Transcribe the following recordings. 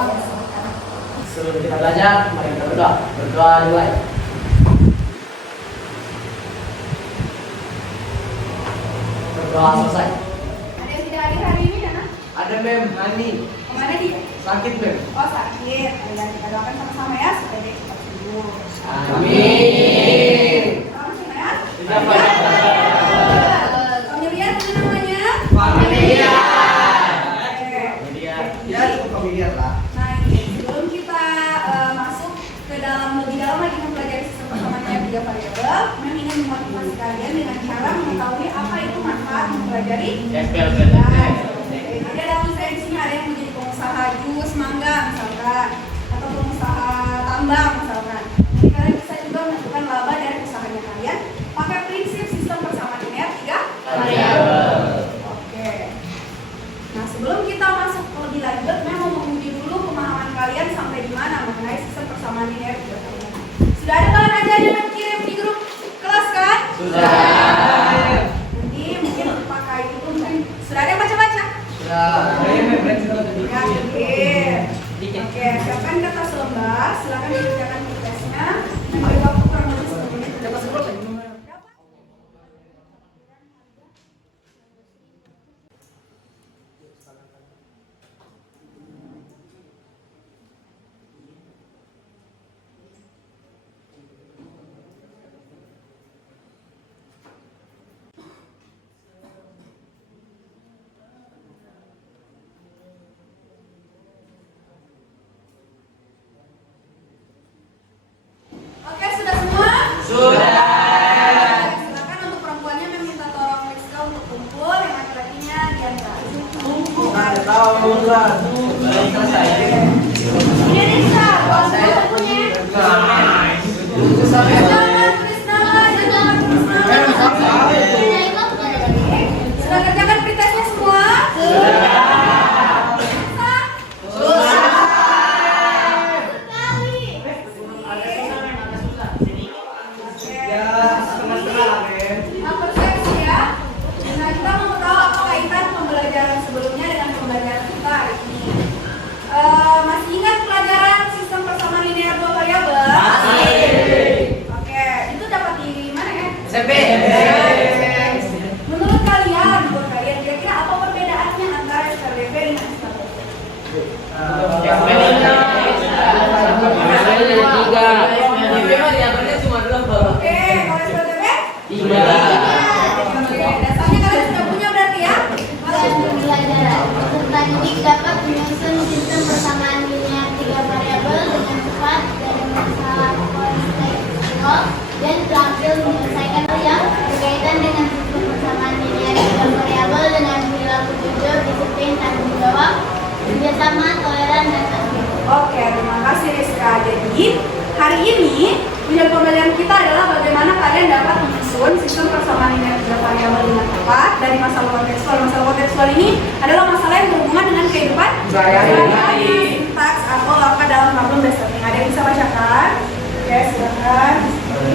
Oke, silakan. Sebelum kita belajar, mari kita berdoa. Berdoa dimulai. Berdoa selesai. Ada yang tidak hadir hari ini, Dana? Ada Mem, Hani. Kemana dia? Sakit Mem. Oh, sakit. Ayo kita doakan sama-sama ya supaya dia cepat sembuh. Amin. Selamat semua ya. Tidak banyak. Familiar itu namanya? Familiar. Oke. Familiar. Ya, cukup familiar lah. Nah, ini sebelum kita masuk ke dalam lebih dalam lagi mempelajari sistem persamaan linear tiga variabel, Mem ingin memotivasi kalian dengan cara mengetahui apa itu manfaat mempelajari. Ada dalam saya di sini ada yang menjadi pengusaha jus mangga misalkan, atau pengusaha tambang misalkan. Jadi kalian bisa juga melakukan laba dari usahanya kalian pakai prinsip sistem persamaan linear tiga variabel. Oke. Nah, sebelum kita masuk lebih lanjut, Mem mau menguji dulu pemahaman kalian sampai di mana mengenai sistem persamaan linear tiga variabel. Sudah ada bahan ajar yang kirim di grup kelas kan? Sudah. Nanti mungkin pakai itu mungkin sudah ada yang baca-baca? Sudah. Ya, oke, siapkan kata selembar, silakan dikerjakan tugasnya. Beri waktu kurang lebih 10 menit. Dapat 10 menit. Oke, sudah semua? Sudah. Silakan untuk perempuannya meminta tolong Rizka untuk kumpul, yang laki-lakinya diantar. Tahu kan? Baik selesai. Ini Rizka, kumpul bukunya. Jangan tulis nama, jangan tulis nama. Sudah kerjakan pretestnya semua? Persepsi ya. Nah, kita mau tahu apa kaitan pembelajaran sebelumnya dengan pembelajaran kita hari ini. Masih ingat pelajaran sistem persamaan linear dua variabel? Oke, itu dapat di mana ya? SMP. Menurut kalian, kira-kira apa perbedaannya antara SKDP dengan SKDP? Oke, kalau SKDP? Dasarnya kalian sudah punya berarti ya? Pembelajaran peserta didik dapat menyusun sistem persamaan linear tiga variabel dengan cepat dari masalah kontekstual dan terampil menyelesaikan hal yang berkaitan dengan sistem persamaan linear tiga variabel dengan perilaku jujur, disiplin, tanggung jawab, kerjasama, toleran, dan tasbih. Oke, terima kasih Rizka. Jadi, hari ini bidang pembelajaran kita adalah bagaimana kalian dapat menyusun sistem persamaan linear tiga variabel dengan tepat dari masalah kontekstual. Masalah kontekstual ini adalah masalah yang berhubungan dengan kehidupan sehari-hari, sintaks atau langkah dalam problem listening. Ada yang bisa bacakan? Oke, silakan.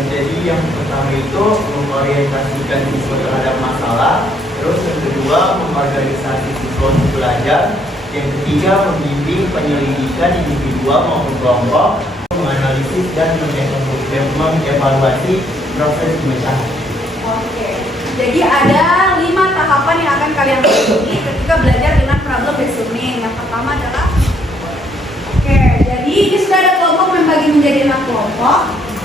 Jadi yang pertama itu mengorientasikan siswa terhadap masalah, terus yang kedua mengorganisasi siswa untuk belajar, yang ketiga membimbing penyelidikan individual maupun kelompok, menganalisis dan mengevaluasi proses pemecahan. Oke, jadi ada 5 tahapan yang akan kalian lalui ketika belajar dengan problem listening. Yang pertama adalah jadi ini sudah ada kelompok membagi menjadi 6 kelompok.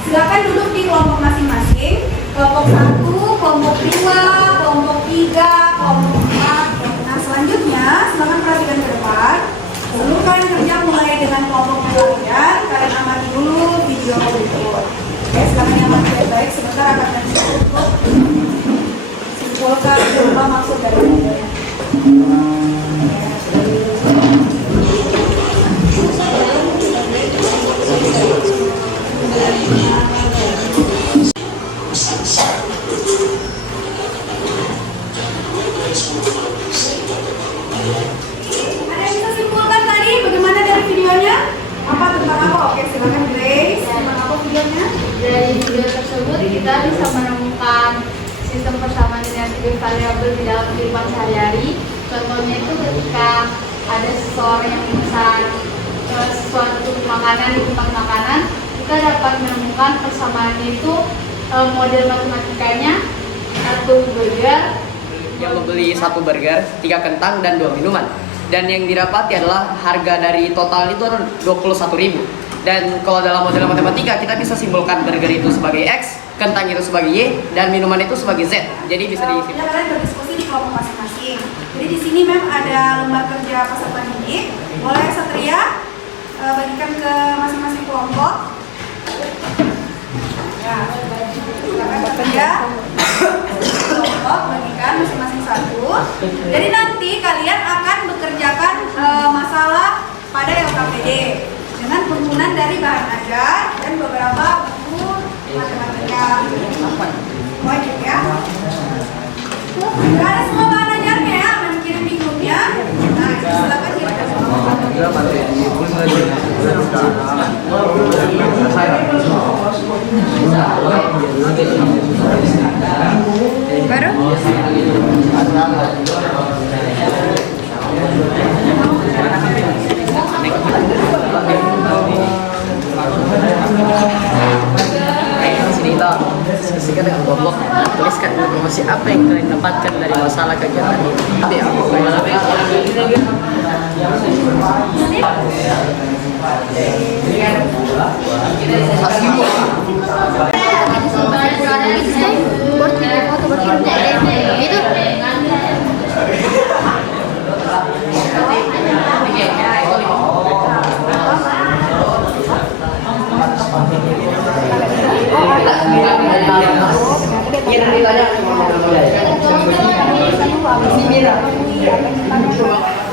Silakan duduk di kelompok masing-masing. Kelompok 1, kelompok 2, kelompok 3, kelompok 4. Nah, selanjutnya silakan perhatikan ke depan. Sebelum kalian kerja mulai dengan kelompok kalian, kalian amati dulu video berikut. Oke, silakan amati baik-baik. Sebentar akan mencoba untuk simpulkan apa maksud dari videonya. Ada yang bisa simpulkan tadi bagaimana dari videonya? Apa tentang apa? Oke, silakan Grace. Tentang apa videonya? Dari video tersebut kita bisa menemukan sistem persamaan linear tiga variabel di dalam kehidupan sehari-hari. Contohnya itu ketika ada seseorang yang memesan makanan di tempat makanan, kita dapat menemukan persamaannya itu model matematikanya 1 burger, Yang membeli 1 burger, 3 kentang, dan 2 minuman. Dan yang didapati adalah harga dari total itu adalah 21.000. Dan kalau dalam model matematika kita bisa simpulkan burger itu sebagai X, kentang itu sebagai Y, dan minuman itu sebagai Z. Jadi bisa diisi. Ya, kalian berdiskusi di kelompok masing-masing. Jadi di sini mem ada lembar kerja peserta didik. Boleh Satria bagikan ke masing-masing kelompok. Ya, silakan Satria. Kelompok bagikan masing-masing 1. Jadi nanti kalian akan bekerjakan masalah pada LKPD dengan penggunaan dari bahan ajar dan beberapa buku matematika. Wajib ya. Sudah ada semua bahan ajarnya ya, kirim di grupnya. Nah, silakan kirim. Baru? Sini kita diskusikan dengan kelompok. Tuliskan informasi apa yang kalian dapatkan dari masalah kegiatan ini.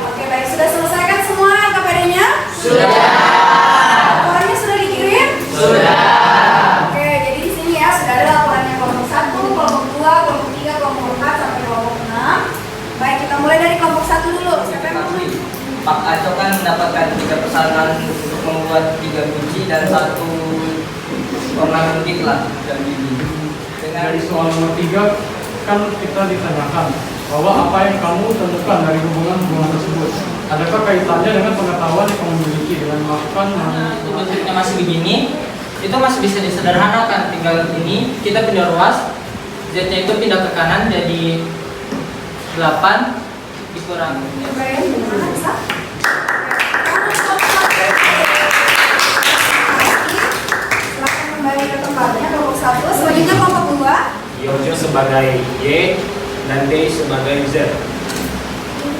Oke, baik. Sudah selesai kan semua KPD-nya? Sudah. Laporannya sudah dikirim? Sudah. Oke, jadi di sini ya sudah ada laporannya kelompok 1, kelompok 2, kelompok 3, kelompok 4 sampai kelompok 6. Baik, kita mulai dari kelompok 1 dulu. Siapa yang mau? Pak Aco kan mendapatkan 3 pesanan untuk membuat 3 biji dan 1 ornamen kit lah dan ini. Dari soal nomor 3 kan kita ditanyakan bahwa apa yang kamu temukan dari hubungan-hubungan tersebut, adakah kaitannya dengan pengetahuan yang kamu miliki dengan melakukan Bentuknya masih begini, itu masih bisa disederhanakan. Tinggal ini kita pindah ruas, Z-nya itu pindah ke kanan jadi 8 dikurangi. Coba ya, gimana bisa? Silakan kembali ke tempatnya kelompok 1. Selanjutnya kelompok 2. Yojo sebagai Y dan D sebagai Z.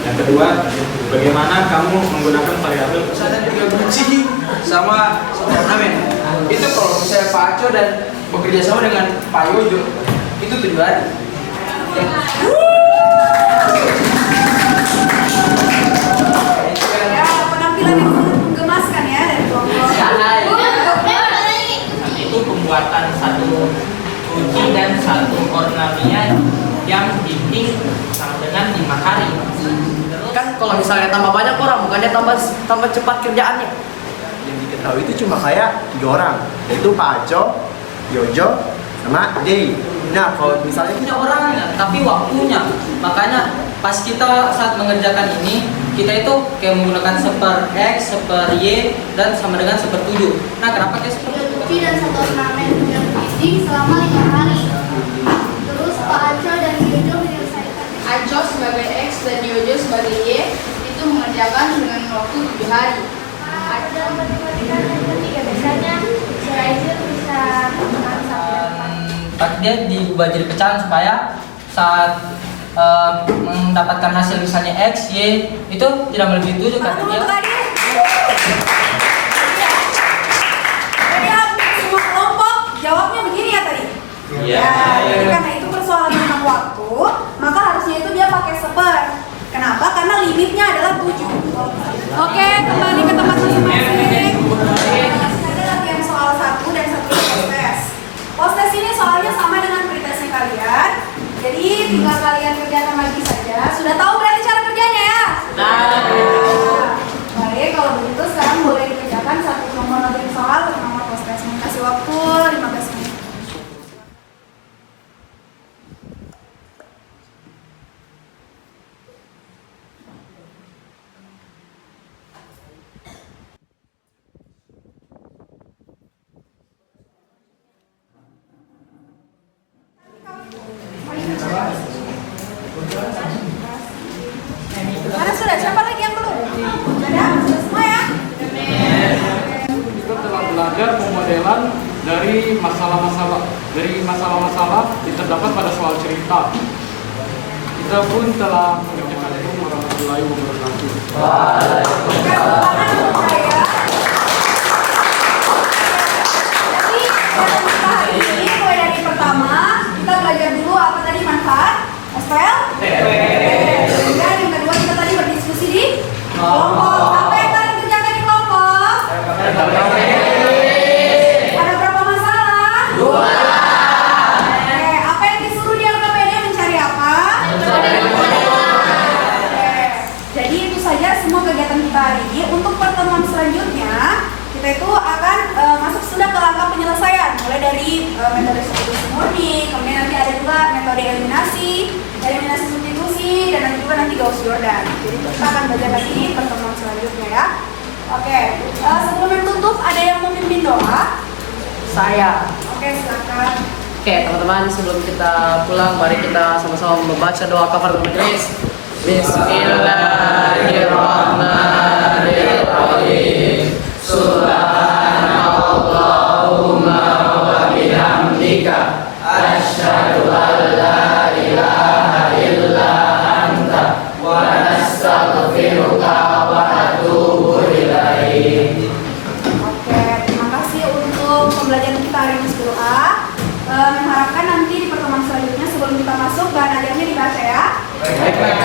Yang kedua, bagaimana kamu menggunakan variabel Misalnya 3 biji sama 1 ornamen. Itu kalau misalnya Pak Aco dan bekerja sama dengan Pak Yojo, itu 7 hari. Ya, penampilan yang menggemaskan ya dari kelompok. Itu pembuatan 1 biji dan 1 ornamennya yang dibikin sama dengan 5 hari. Kan kalau misalnya tambah banyak orang, bukannya tambah cepat kerjaannya. Yang diketahui itu cuma kayak 3 orang, yaitu Pak Aco, Yojo, sama Dey. Nah, kalau misalnya Punya orangnya, tapi waktunya. Makanya pas kita saat mengerjakan ini, kita itu kayak menggunakan 1/X, 1/Y, dan sama dengan 1/7. Nah, kenapa kayak seperti itu? Biji dan 1 ornamen yang bidding selama 5 hari. Terus Pak Aco dan Yojo menyelesaikan. Aco sebagai X dan Yojo sebagai Y itu mengerjakan dengan waktu 7 hari. Ada matematika yang ketiga biasanya Siraizir bisa menggunakan Tapi dia diubah jadi pecahan supaya saat mendapatkan hasil misalnya X, Y itu tidak melebihi 7 karena dia Jadi semua kelompok jawabnya begini ya tadi. Iya. Ya, jadi karena itu persoalan tentang waktu, maka harusnya itu dia pakai 1/4. Kenapa? Karena limitnya adalah 7. Oke, kembali ke tempat masing-masing. Ada latihan soal 1 dan 1 post-test. Post-test ini soalnya sama dengan pretestnya kalian. Jadi tinggal kalian kerjakan lagi saja. Sudah tahu berarti cara kerjanya ya? Nah, baik, kalau begitu sekarang boleh dikerjakan 1 nomor latihan soal, 1 nomor post-test. Kasih waktu 15 menit. modelan dari masalah-masalah yang terdapat pada soal cerita. Kita pun telah mengerjakan itu. Warahmatullahi wabarakatuh. Jadi kita hari ini mulai dari pertama kita belajar dulu apa tadi manfaat SPL. Kemudian yang kedua kita tadi berdiskusi di kelompok. Apa yang kalian kerjakan di kelompok? Ada berapa masalah? 2. Oke, apa yang disuruh di LKPD mencari apa? Oke, jadi itu saja semua kegiatan kita hari ini. Untuk pertemuan selanjutnya kita itu akan masuk sudah ke langkah penyelesaian, mulai dari metode substitusi murni, kemudian nanti ada juga metode eliminasi substitusi, dan nanti juga nanti Gauss Jordan. Jadi kita akan belajar lagi di pertemuan selanjutnya ya. Oke, sebelum menutup ada yang mau pimpin doa? Saya. Oke, silakan. Oke, teman-teman, sebelum kita pulang, mari kita sama-sama membaca doa kafaratul majelis. Bismillahirrahmanirrahim. Subhanallahumma wa bihamdika asyhadu an la ilaha illa anta wa nastaghfiruka wa atubu ilaik. Oke, terima kasih untuk pembelajaran kita hari ini 10A. Mengharapkan nanti di pertemuan selanjutnya sebelum kita masuk bahan ajarnya dibaca ya. Baik.